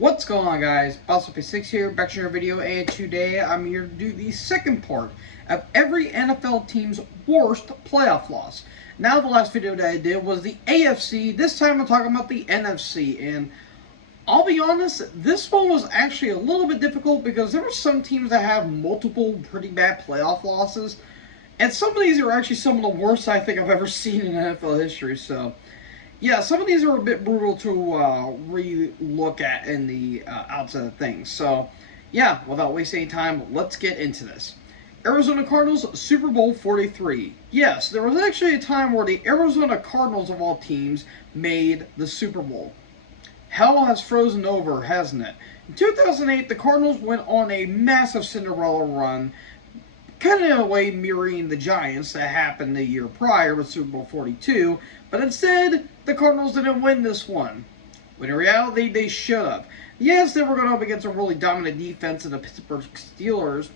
What's going on, guys? Boss6 here, back to your video, and today I'm here to do the second part of every NFL team's worst playoff loss. Now, the last video that I did was the AFC. This time I'm talking about the NFC, and I'll be honest, this one was actually a little bit difficult because there were some teams that have multiple pretty bad playoff losses, and some of these are actually some of the worst I think I've ever seen in NFL history, so yeah, some of these are a bit brutal to re-look at in the outside of things. So, yeah, without wasting any time, let's get into this. Arizona Cardinals, Super Bowl 43. Yes, there was actually a time where the Arizona Cardinals, of all teams, made the Super Bowl. Hell has frozen over, hasn't it? In 2008, the Cardinals went on a massive Cinderella run, kind of in a way mirroring the Giants that happened the year prior with Super Bowl 42, but instead, the Cardinals didn't win this one. When in reality, they should have. Yes, they were going up against a really dominant defense of the Pittsburgh Steelers,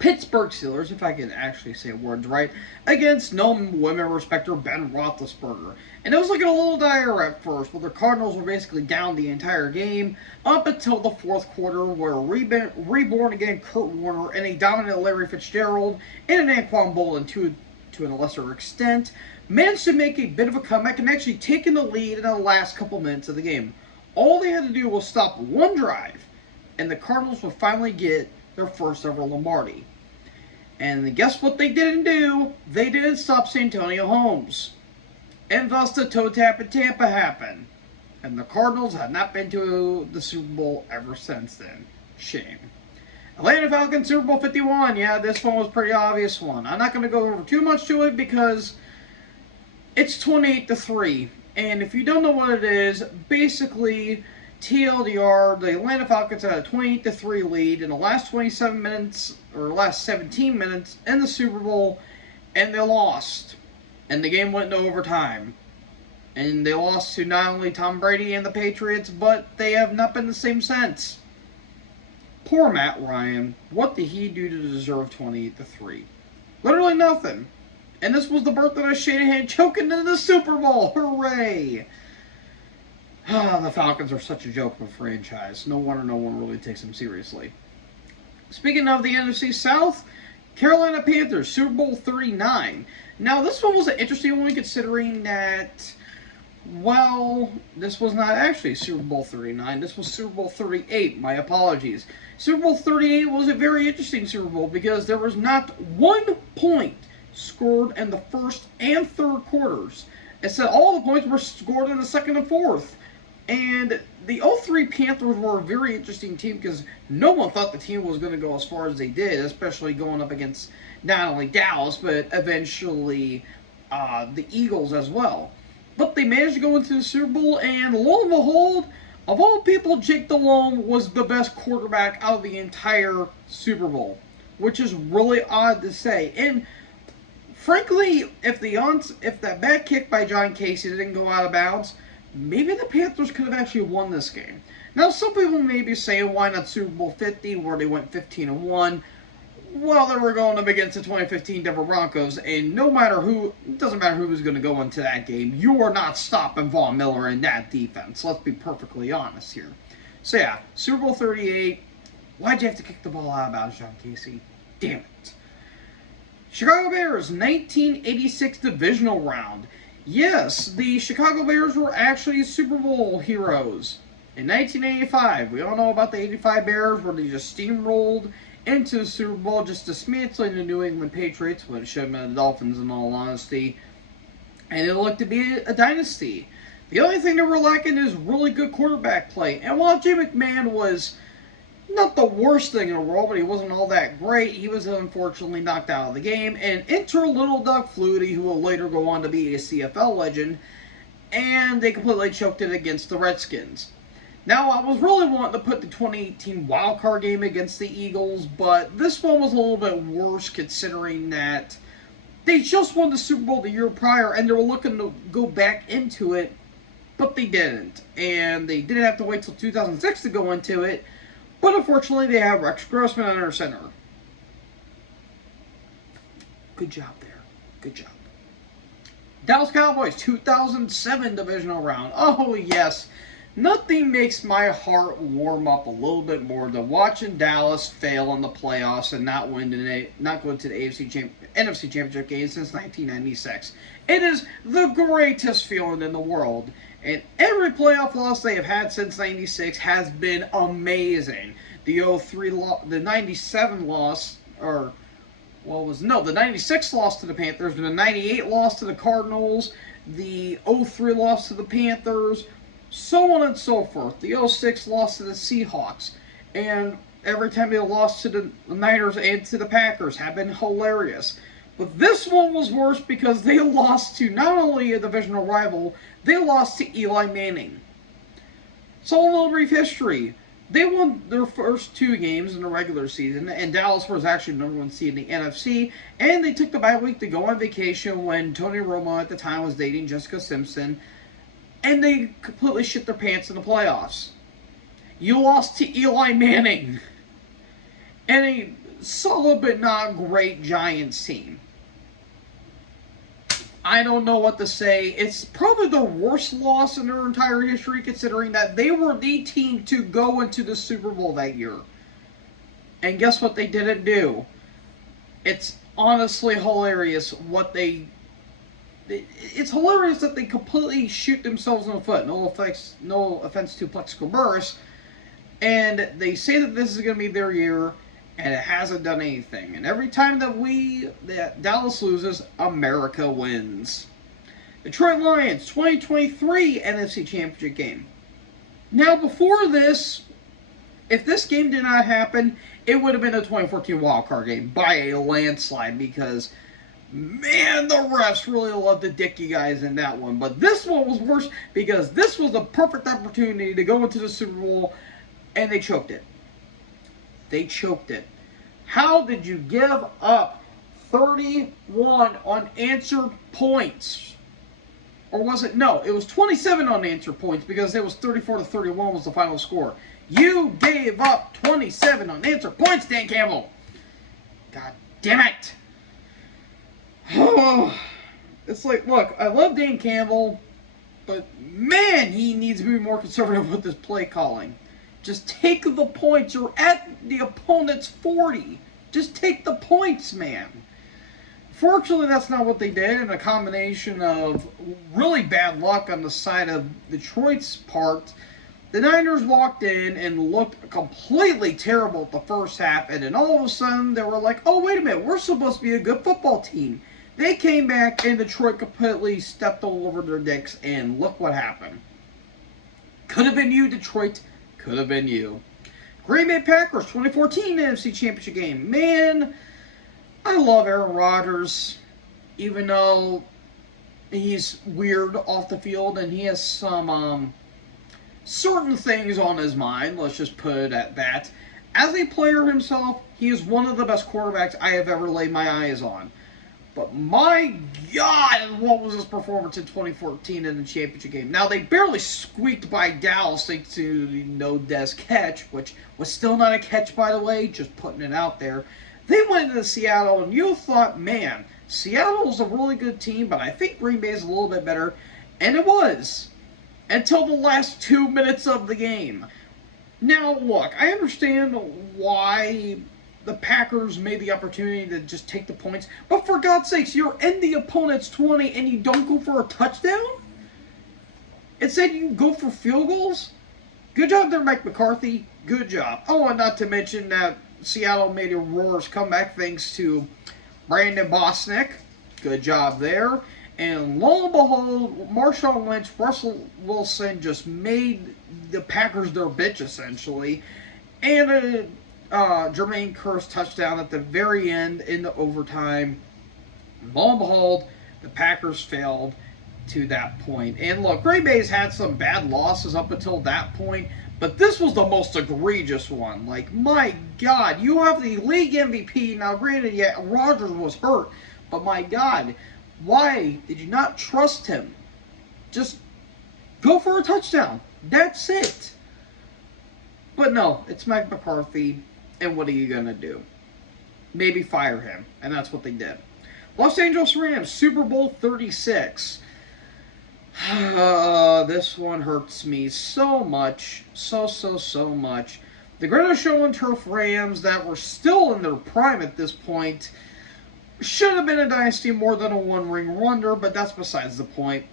if I can actually say words right, against no women respecter Ben Roethlisberger. And it was looking a little dire at first, but the Cardinals were basically down the entire game up until the fourth quarter, where reborn again Kurt Warner and a dominant Larry Fitzgerald and an Anquan Bolden to a lesser extent managed to make a bit of a comeback and actually taking the lead in the last couple minutes of the game. All they had to do was stop one drive, and the Cardinals would finally get their first ever Lombardi. And guess what they didn't do? They didn't stop Santonio Holmes. And thus the toe tap in Tampa happened. And the Cardinals have not been to the Super Bowl ever since then. Shame. Atlanta Falcons, Super Bowl 51. Yeah, this one was a pretty obvious one. I'm not going to go over too much to it because it's 28-3. And if you don't know what it is, basically, TLDR, the Atlanta Falcons had a 28-3 lead in the last 27 minutes, or last 17 minutes in the Super Bowl, and they lost. And the game went into overtime. And they lost to not only Tom Brady and the Patriots, but they have not been the same since. Poor Matt Ryan. What did he do to deserve 28-3? Literally nothing. And this was the birthday of Shanahan choking into the Super Bowl. Hooray! The Falcons are such a joke of a franchise. No wonder no one really takes them seriously. Speaking of the NFC South, Carolina Panthers, Super Bowl 39. Now, this one was an interesting one considering that, well, this was not actually Super Bowl 39. This was Super Bowl 38. My apologies. Super Bowl 38 was a very interesting Super Bowl because there was not 1 point scored in the first and third quarters. Instead, all the points were scored in the second and fourth. And the 03 Panthers were a very interesting team because no one thought the team was going to go as far as they did, especially going up against not only Dallas, but eventually the Eagles as well. But they managed to go into the Super Bowl, and lo and behold, of all people, Jake Delhomme was the best quarterback out of the entire Super Bowl, which is really odd to say. And frankly, if that bad kick by John Casey didn't go out of bounds, maybe the Panthers could have actually won this game. Now, some people may be saying, why not Super Bowl 50, where they went 15-1? Well, they were going up against the 2015 Denver Broncos, and no matter who, it doesn't matter who was going to go into that game, you are not stopping Von Miller in that defense. Let's be perfectly honest here. So yeah, Super Bowl 38, why'd you have to kick the ball out of bounds, John Casey? Damn it. Chicago Bears, 1986 divisional round. Yes, the Chicago Bears were actually Super Bowl heroes. In 1985, we all know about the 85 Bears where they just steamrolled into the Super Bowl, just dismantling the New England Patriots, when it should have been the Dolphins in all honesty. And it looked to be a dynasty. The only thing they were lacking is really good quarterback play. And while Jim McMahon was not the worst thing in the world, but he wasn't all that great, he was unfortunately knocked out of the game. And enter little Doug Flutie, who will later go on to be a CFL legend, and they completely choked it against the Redskins. Now, I was really wanting to put the 2018 wildcard game against the Eagles, but this one was a little bit worse considering that they just won the Super Bowl the year prior, and they were looking to go back into it, but they didn't. And they didn't have to wait till 2006 to go into it, but unfortunately, they have Rex Grossman under center. Good job there. Good job. Dallas Cowboys, 2007 divisional round. Oh, yes. Nothing makes my heart warm up a little bit more than watching Dallas fail in the playoffs and not go to the NFC Championship game since 1996. It is the greatest feeling in the world, and every playoff loss they have had since '96 has been amazing. The 97 loss, or the 96 loss to the Panthers, the 98 loss to the Cardinals, the 03 loss to the Panthers, so on and so forth. The 06 loss to the Seahawks, and every time they lost to the Niners and to the Packers have been hilarious. But this one was worse because they lost to not only a divisional rival, they lost to Eli Manning. So a little brief history. They won their first 2 games in the regular season, and Dallas was actually the #1 seed in the NFC, and they took the bye week to go on vacation when Tony Romo at the time was dating Jessica Simpson, and they completely shit their pants in the playoffs. You lost to Eli Manning and a solid but not great Giants team. I don't know what to say. It's probably the worst loss in their entire history, considering that they were the team to go into the Super Bowl that year. And guess what they didn't do? It's honestly hilarious what they... It's hilarious that they completely shoot themselves in the foot. No offense to Plexico Burress. And they say that this is going to be their year, and it hasn't done anything. And every time that Dallas loses, America wins. Detroit Lions, 2023 NFC Championship game. Now, before this, if this game did not happen, it would have been a 2014 wildcard game by a landslide, because man, the refs really loved the dick you guys in that one. But this one was worse because this was the perfect opportunity to go into the Super Bowl, and they choked it. They choked it. How did you give up 31 unanswered points? Or was it? No, it was 27 unanswered points because it was 34-31 was the final score. You gave up 27 unanswered points, Dan Campbell. God damn it. It's like, look, I love Dan Campbell, but man, he needs to be more conservative with his play calling. Just take the points. You're at the opponent's 40. Just take the points, man. Fortunately, that's not what they did, and a combination of really bad luck on the side of Detroit's part. The Niners walked in and looked completely terrible at the first half, and then all of a sudden they were like, oh, wait a minute, we're supposed to be a good football team. They came back, and Detroit completely stepped all over their dicks, and look what happened. Could have been you, Detroit. Could have been you. Green Bay Packers, 2014 NFC Championship game. Man, I love Aaron Rodgers, even though he's weird off the field, and he has some certain things on his mind. Let's just put it at that. As a player himself, he is one of the best quarterbacks I have ever laid my eyes on. But my God, what was his performance in 2014 in the championship game? Now, they barely squeaked by Dallas thanks to the no-Des catch, which was still not a catch, by the way, just putting it out there. They went into Seattle, and you thought, man, Seattle's a really good team, but I think Green Bay is a little bit better. And it was. Until the last 2 minutes of the game. Now, look, I understand why the Packers made the opportunity to just take the points. But for God's sakes, you're in the opponent's 20 and you don't go for a touchdown? Instead, you go for field goals? Good job there, Mike McCarthy. Good job. Oh, and not to mention that Seattle made a roar's comeback thanks to Brandon Bosnick. Good job there. And lo and behold, Marshawn Lynch, Russell Wilson just made the Packers their bitch, essentially. And Jermaine Kearse touchdown at the very end in the overtime. Lo and behold, the Packers failed to that point. And look, Green Bay's had some bad losses up until that point, but this was the most egregious one. Like, my God, you have the league MVP. Now, granted, yeah, Rodgers was hurt, but my God, why did you not trust him? Just go for a touchdown. That's it. But no, it's Mike McCarthy. And what are you going to do? Maybe fire him. And that's what they did. Los Angeles Rams, Super Bowl 36. This one hurts me so much. So much. The Greatest Show on Turf Rams that were still in their prime at this point should have been a dynasty more than a one-ring wonder, but that's besides the point.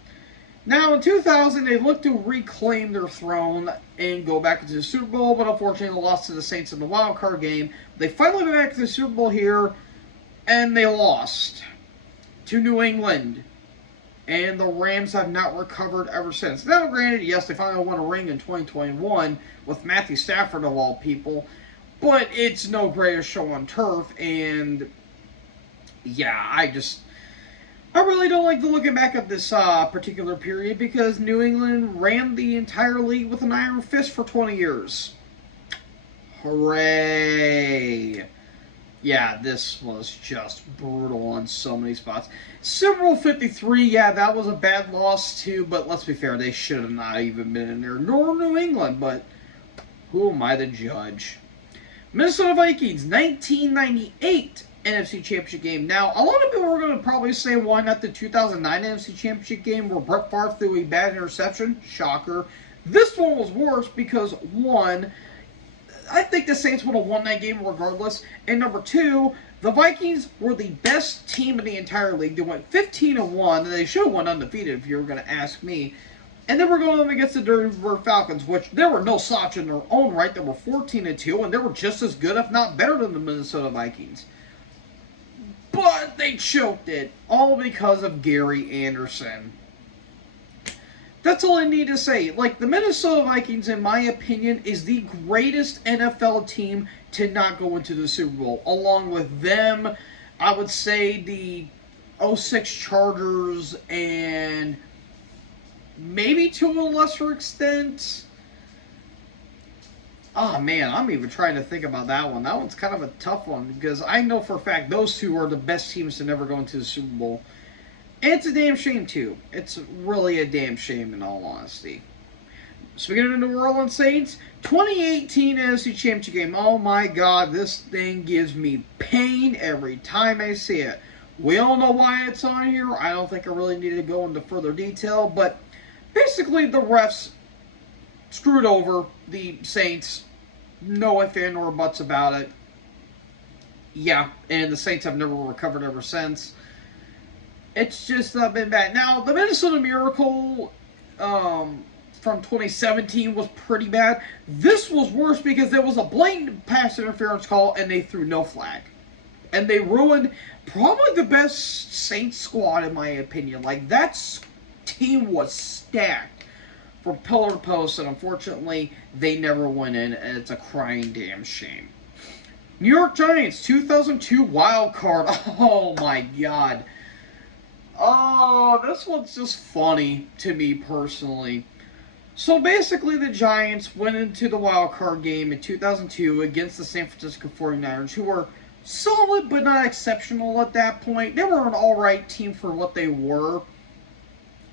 Now, in 2000, they looked to reclaim their throne and go back into the Super Bowl, but unfortunately they lost to the Saints in the wild card game. They finally went back to the Super Bowl here, and they lost to New England. And the Rams have not recovered ever since. Now, granted, yes, they finally won a ring in 2021 with Matthew Stafford, of all people, but it's no Greatest Show on Turf, and yeah, I really don't like to looking back at this particular period because New England ran the entire league with an iron fist for 20 years. Hooray! Yeah, this was just brutal on so many spots. Super Bowl 53, yeah, that was a bad loss too, but let's be fair, they should have not even been in there, nor New England, but who am I to judge? Minnesota Vikings, 1998 NFC Championship game. Now, a lot of people are going to probably say, why not the 2009 NFC Championship game where Brett Favre threw a bad interception? Shocker. This one was worse because, one, I think the Saints would have won that game regardless. And number two, the Vikings were the best team in the entire league. They went 15-1, and they should have won undefeated if you were going to ask me. And then we're going up against the Denver Falcons, which there were no slouch in their own right. They were 14-2, and they were just as good, if not better, than the Minnesota Vikings. But they choked it, all because of Gary Anderson. That's all I need to say. Like, the Minnesota Vikings, in my opinion, is the greatest NFL team to not go into the Super Bowl. Along with them, I would say the 06 Chargers and maybe to a lesser extent. Oh, man, I'm even trying to think about that one. That one's kind of a tough one because I know for a fact those two are the best teams to never go into the Super Bowl. And it's a damn shame, too. It's really a damn shame, in all honesty. Speaking of the New Orleans Saints, 2018 NFC Championship game. Oh, my God, this thing gives me pain every time I see it. We all know why it's on here. I don't think I really need to go into further detail, but basically the refs screwed over the Saints. No ifs, ands, or buts about it. Yeah, and the Saints have never recovered ever since. It's just been bad. Now, the Minnesota Miracle from 2017 was pretty bad. This was worse because there was a blatant pass interference call and they threw no flag. And they ruined probably the best Saints squad, in my opinion. Like, that team was stacked from pillar to post, and unfortunately, they never went in, and it's a crying damn shame. New York Giants, 2002 wild card. Oh, my God. Oh, this one's just funny to me personally. So basically, the Giants went into the wild card game in 2002 against the San Francisco 49ers, who were solid but not exceptional at that point. They were an alright team for what they were.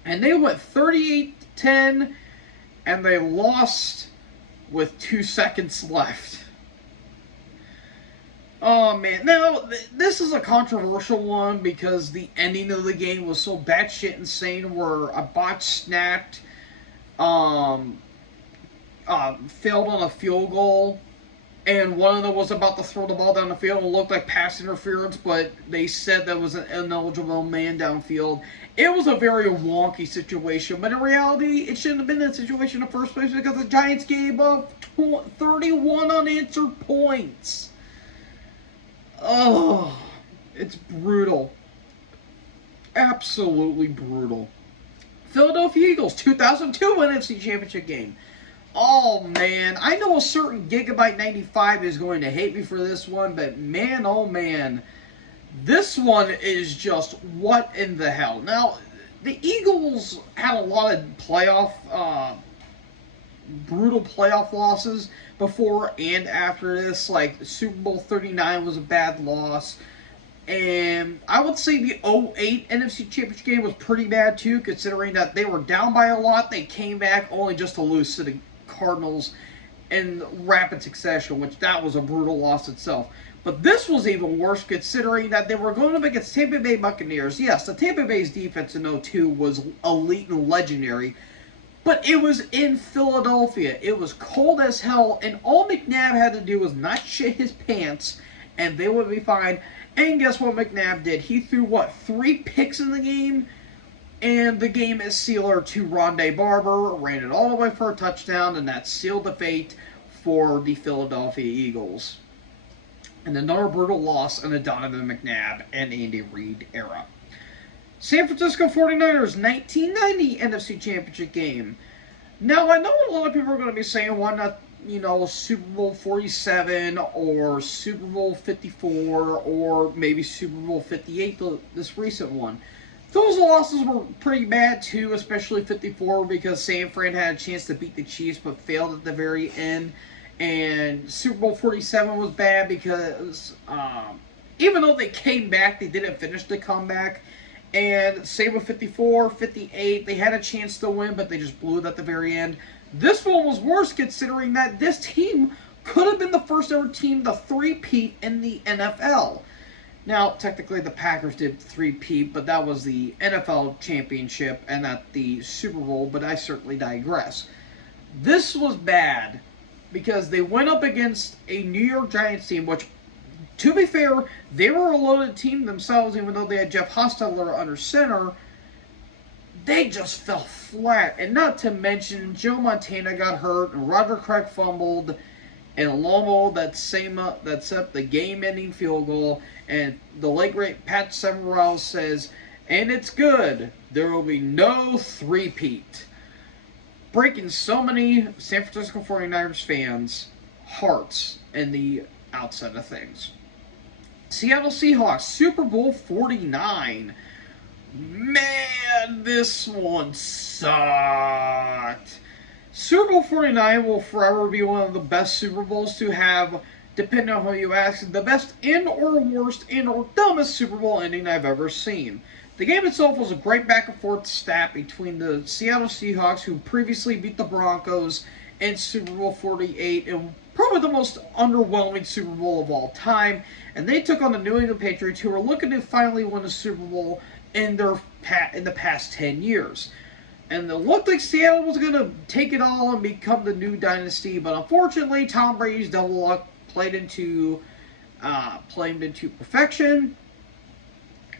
And they went 38-10, and they lost with 2 seconds left. Oh, man. Now, this is a controversial one because the ending of the game was so batshit insane where a bot snapped, failed on a field goal, and one of them was about to throw the ball down the field and looked like pass interference, but they said that was an ineligible man downfield. It was a very wonky situation, but in reality, it shouldn't have been that situation in the first place because the Giants gave up 31 unanswered points. Oh, it's brutal. Absolutely brutal. Philadelphia Eagles, 2002 NFC Championship game. Oh, man. I know a certain Gigabyte 95 is going to hate me for this one, but man, oh, man. This one is just what in the hell. Now, the Eagles had a lot of brutal playoff losses before and after this. Like, Super Bowl 39 was a bad loss. And I would say the 08 NFC Championship game was pretty bad, too, considering that they were down by a lot. They came back only just to lose to the Cardinals in rapid succession, which that was a brutal loss itself. But this was even worse considering that they were going up against Tampa Bay Buccaneers. Yes, the Tampa Bay's defense in 02 was elite and legendary, but it was in Philadelphia. It was cold as hell, and all McNabb had to do was not shit his pants, and they would be fine. And guess what McNabb did? He threw, 3 picks in the game? And the game is sealer to Rondé Barber, ran it all the way for a touchdown, and that sealed the fate for the Philadelphia Eagles. And another brutal loss in the Donovan McNabb and Andy Reid era. San Francisco 49ers 1990 NFC Championship game. Now, I know a lot of people are going to be saying, why not, Super Bowl 47 or Super Bowl 54 or maybe Super Bowl 58, this recent one. Those losses were pretty bad too, especially 54 because San Fran had a chance to beat the Chiefs but failed at the very end. And Super Bowl 47 was bad because even though they came back, they didn't finish the comeback. And same with 54, 58, they had a chance to win, but they just blew it at the very end. This one was worse considering that this team could have been the first ever team to three-peat in the NFL. Now, technically the Packers did three-peat, but that was the NFL championship and not the Super Bowl, but I certainly digress. This was bad because they went up against a New York Giants team, which, to be fair, they were a loaded team themselves, even though they had Jeff Hostetler under center. They just fell flat. And not to mention, Joe Montana got hurt, and Roger Craig fumbled, and Lomo that set the game-ending field goal, and the late great Pat Summerall says, and it's good, there will be no three-peat. Breaking so many San Francisco 49ers fans' hearts in the outside of things. Seattle Seahawks, Super Bowl 49. Man, this one sucked. Super Bowl 49 will forever be one of the best Super Bowls to have, depending on who you ask, the best and or worst and or dumbest Super Bowl ending I've ever seen. The game itself was a great back and forth stat between the Seattle Seahawks, who previously beat the Broncos in Super Bowl 48, and probably the most underwhelming Super Bowl of all time, and they took on the New England Patriots, who were looking to finally win a Super Bowl in the past 10 years. And it looked like Seattle was going to take it all and become the new dynasty, but unfortunately, Tom Brady's double luck played into perfection,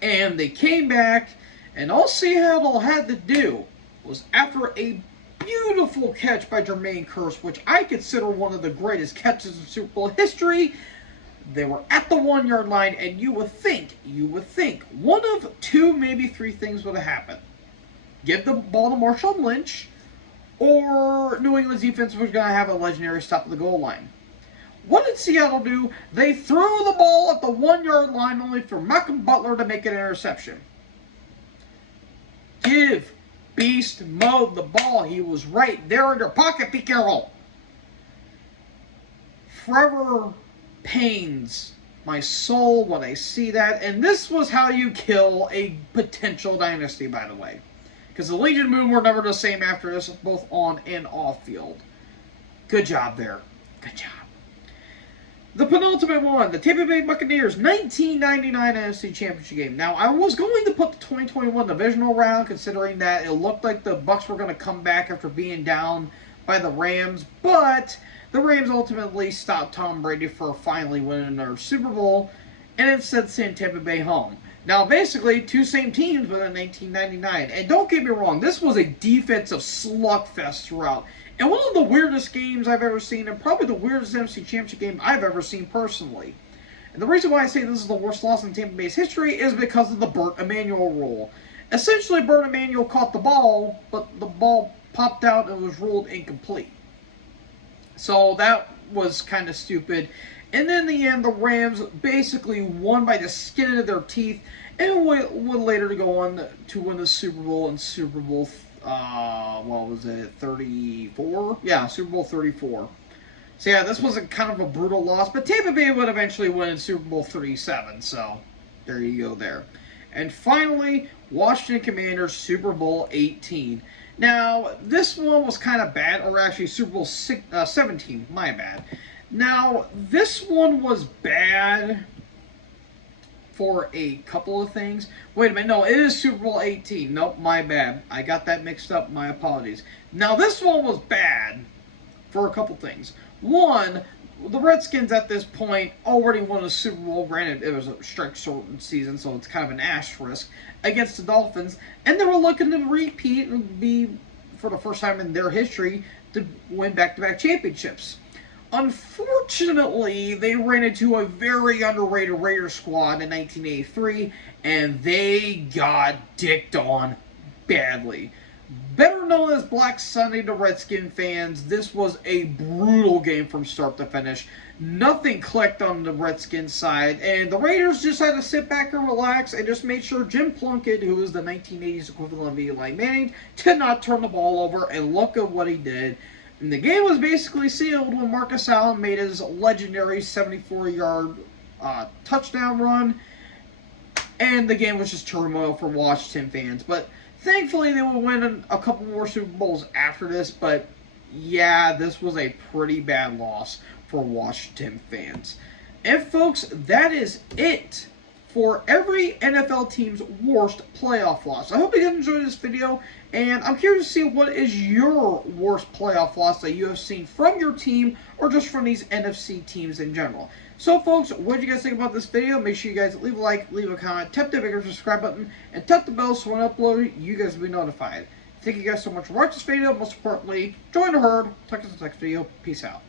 and they came back, and all Seattle had to do was, after a beautiful catch by Jermaine Kearse, which I consider one of the greatest catches in Super Bowl history, they were at the 1 yard line, and you would think, one of two, maybe three things would have happened. Give the ball to Marshawn Lynch, or New England's defense was going to have a legendary stop at the goal line. What did Seattle do? They threw the ball at the 1 yard line only for Malcolm Butler to make an interception. Give Beast Mode the ball. He was right there in your pocket. Be careful. Forever pains my soul when I see that. And this was how you kill a potential dynasty, by the way. Because the Legion Moon were never the same after this, both on and off field. Good job there. Good job. The penultimate one, the Tampa Bay Buccaneers 1999 NFC Championship game. Now, I was going to put the 2021 divisional round, considering that it looked like the Bucs were going to come back after being down by the Rams, but the Rams ultimately stopped Tom Brady from finally winning their Super Bowl, and instead sent Tampa Bay home. Now, basically, two same teams, but in 1999. And don't get me wrong, this was a defensive slugfest throughout. And one of the weirdest games I've ever seen, and probably the weirdest NFC Championship game I've ever seen personally. And the reason why I say this is the worst loss in Tampa Bay's history is because of the Burt Emanuel rule. Essentially, Burt Emanuel caught the ball, but the ball popped out and was ruled incomplete. So that was kind of stupid. And in the end, the Rams basically won by the skin of their teeth, and would later to go on to win the Super Bowl in Super Bowl, 34? Yeah, Super Bowl 34. So yeah, this was a kind of a brutal loss, but Tampa Bay would eventually win in Super Bowl 37, so there you go there. And finally, Washington Commanders Super Bowl 18. Now, this one was kind of bad, or actually Super Bowl 17, my bad. Now, this one was bad for a couple of things. Wait a minute, no, it is Super Bowl 18. Nope, my bad. I got that mixed up, my apologies. Now, this one was bad for a couple things. One, the Redskins at this point already won a Super Bowl. Granted, it was a strike shortened season, so it's kind of an asterisk against the Dolphins, and they were looking to repeat and be, for the first time in their history, to win back-to-back championships. Unfortunately, they ran into a very underrated Raiders squad in 1983, and they got dicked on badly. Better known as Black Sunday to Redskin fans, this was a brutal game from start to finish. Nothing clicked on the Redskins side, and the Raiders just had to sit back and relax and just make sure Jim Plunkett, who was the 1980s equivalent of Eli Manning, did not turn the ball over, and look at what he did. And the game was basically sealed when Marcus Allen made his legendary 74-yard touchdown run, and the game was just turmoil for Washington fans. But thankfully, they will win a couple more Super Bowls after this, but yeah, this was a pretty bad loss for Washington fans. And folks, that is it for every NFL team's worst playoff loss. I hope you guys enjoyed this video, and I'm curious to see what is your worst playoff loss that you have seen from your team or just from these NFC teams in general. So folks, what did you guys think about this video? Make sure you guys leave a like, leave a comment, tap the bigger subscribe button, and tap the bell so when I upload, you guys will be notified. Thank you guys so much for watching this video. Most importantly, join the herd. Talk to the next video. Peace out.